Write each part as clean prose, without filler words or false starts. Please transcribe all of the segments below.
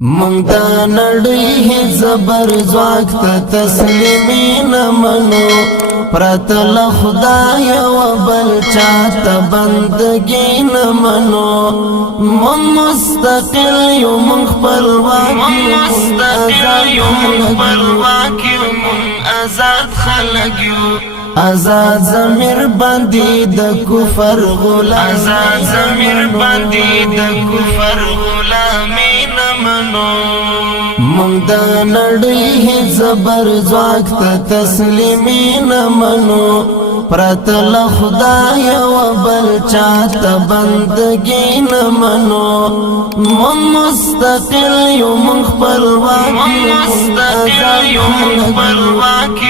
مونږ د نړۍ زبر ځواک ته تسلیمین منو پرته له خدای او بل چاته بندګي نه منو مونږ مستقل یو مونږ خپلواک یو مونږ آزاد خلک یو آزاد ضمیر باندې د کفر غلام آزاد ضمیر باندې د کفر غلامي نه منو مونږ د نړۍ زبر ځواک ته تسلیمي نه منو پرته له خدای او بل چاته بندګي نه منو مونږ مستقل یو مونږ خپلواک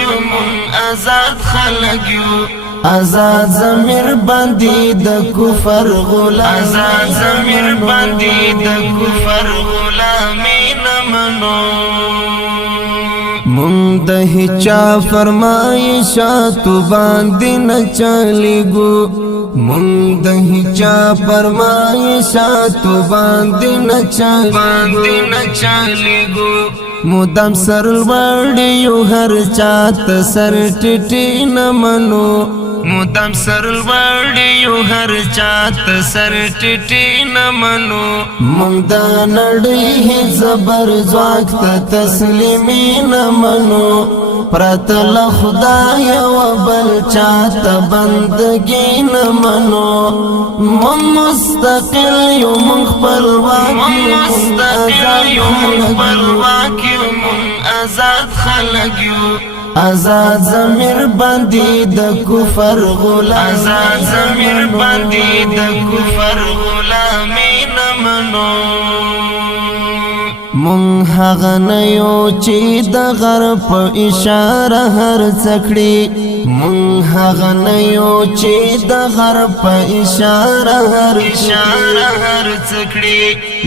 یو مونږ آزاد خلک یو آزاد ضمیر باندې د کفر غلام آزاد ضمیر باندې د کفر غلامي نه منو مونږ د هیچا فرمایشات باندې نه چلیږو مونږ د هیچا فرمایشات باندې نه چلیږو مدام سر وړیو هر چاته سر ټټی نه منو مدام سر وړیو هر چاته سر ټټی نه منو مونږ د نړۍ زبر ځواک ته تسلیمي نه منو پرته له خدای او بل چاته بندګي نه منو مونږ مستقل یو مونږ خپلواک یو مونږ آزاد خلک یو آزاد ضمیر باندې د کفر غلام آزاد ضمیر باندې د کفر غلامي نه منو مونږ هغه نه یو چې د غرب په اشاره هر څکړي مونږ هغه نه یو چې د غرب په اشاره هر څکړي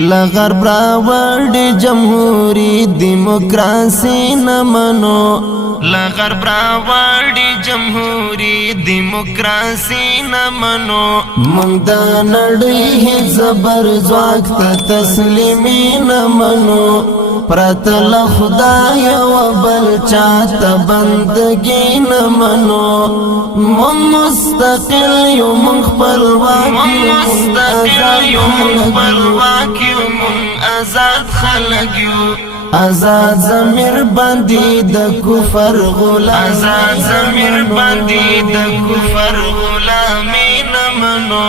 له غرب راوړي جمهوری دیموکراسي نه منو له غرب راوړي جمهوری دیموکراسي نه منو مونږ د نړۍ زبر ځواک ته تسلیمي نه منو پرته له خدای او بل چاته بندګي نه منو مونږ مستقل یو مونږ خپلواک یو مونږ آزاد خلک یو آزاد ضمیر باندې د کفر غلام آزاد ضمیر باندې د کفر غلامي نه منو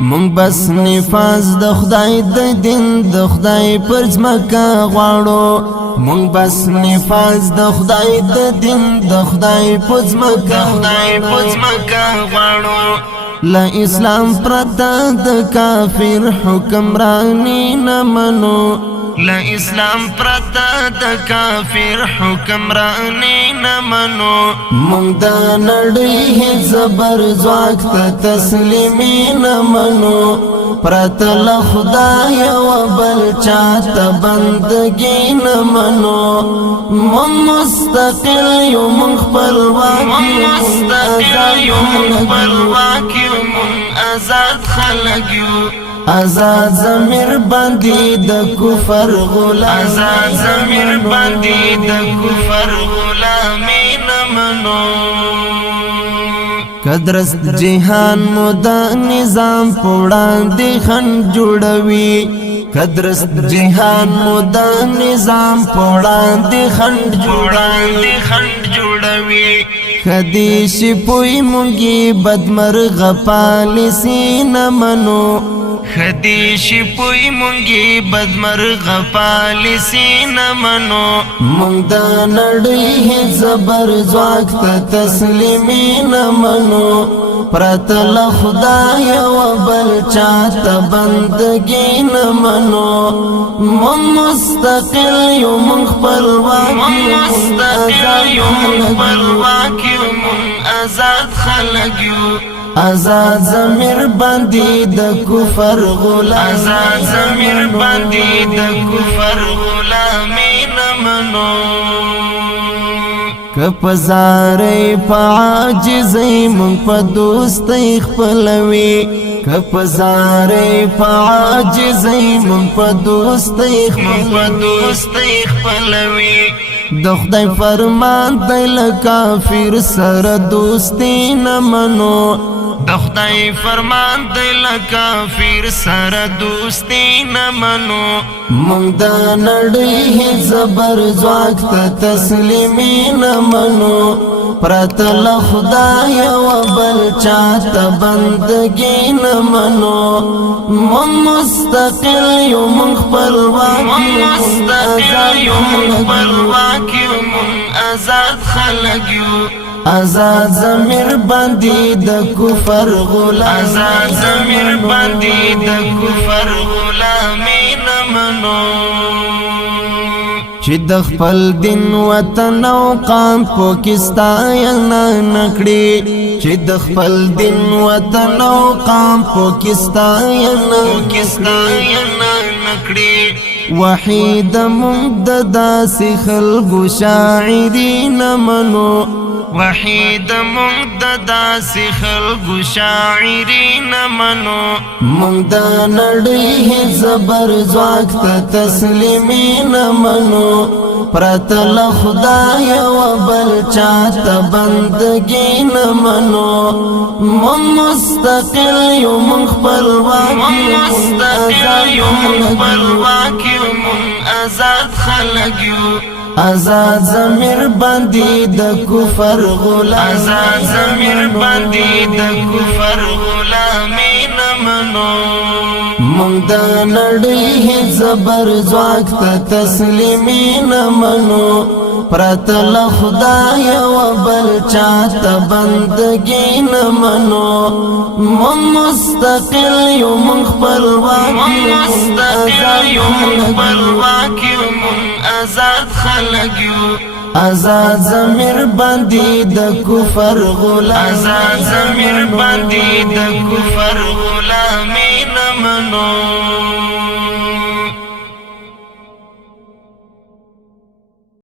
مونږ بس نفاذ د خدای د دین د خدای پر ځمکه غواړو مونږ بس نفاذ د خدای د دین د خدای پر ځمکه غواړو لا اسلام پرته د کافر حکمرانی نه منو لا اسلام پرته د کافر حکمرانی نه منو مونږ د نړۍ زبر ځواک ته تسلیمي نه منو پرته له خدای او بل چاته بندګي نه منو مونږ مستقل یو مونږ خپلواک یو مونږ آزاد خلک یو آزاد ضمیر باندې د کفر غلام آزاد ضمیر باندې د کفر غلامي نه منو کدرس جهان مو د نظام پوړاندې خند جوړوي کدرس جهان مو د نظام پوړاندې خند جوړوي خدیش پوی مونږی بدمرغ پالیسی نه منو خدیش پوی مونږی بدمرغ پالیسی نه منو مونږ د نړۍ زبر ځواک ته تسلیمي نه منو پرته له خدای او بل چاته بندګي نه منو مونږ مستقل یو مونږ خپلواک یو مونږ آزاد خلک یو آزاد ضمیر باندې د کفر غلام آزاد ضمیر باندې د کفر غلامي نه منو کپزارې په عاجزۍ مونږ په دوستۍ خپلوي کپزارې په عاجزۍ مونږ په دوستۍ خپلوي د خدای فرمان دی له کافر سره دوستي نه منو د خدای فرمان دی له کافر سره دوستي نه منو مونږ د نړۍ هیڅ زبر ځواک ته تسلیمي نه منو پرته له خدای و بل چاته بندګي نه منو مونږ مستقل یو مونږ خپلواک یو مونږ آزاد خلک یو آزاد ضمیر باندې د کفر غلامي نه منو چې د خپل دین وطن او قام پاکستان نکړي چې د خپل دین وطن او قام پاکستان نکړي وحید مونږ د داسې خلکو شاعرین منو وحید مونږ د داسې خلکو شاعرین منو مونږ د نړۍ هیڅ زبر ځواک ته تسلیمي نه منو پرته له خدای و بل چاته بندګي نه منو مونږ مستقل یو مونږ خپلواک یو مونږ آزاد خلک یو آزاد ضمیر باندې د کفر غلامي نه منو مونږ د نړۍ هیڅ زبر ځواک ته تسلیمي نه منو پرته له خدای و بل چاته بندګي نه منو مونږ مستقل یو مونږ خپلواک یو مونږ آزاد خلک یو آزاد ضمیر باندې د کفر غلامي نه منو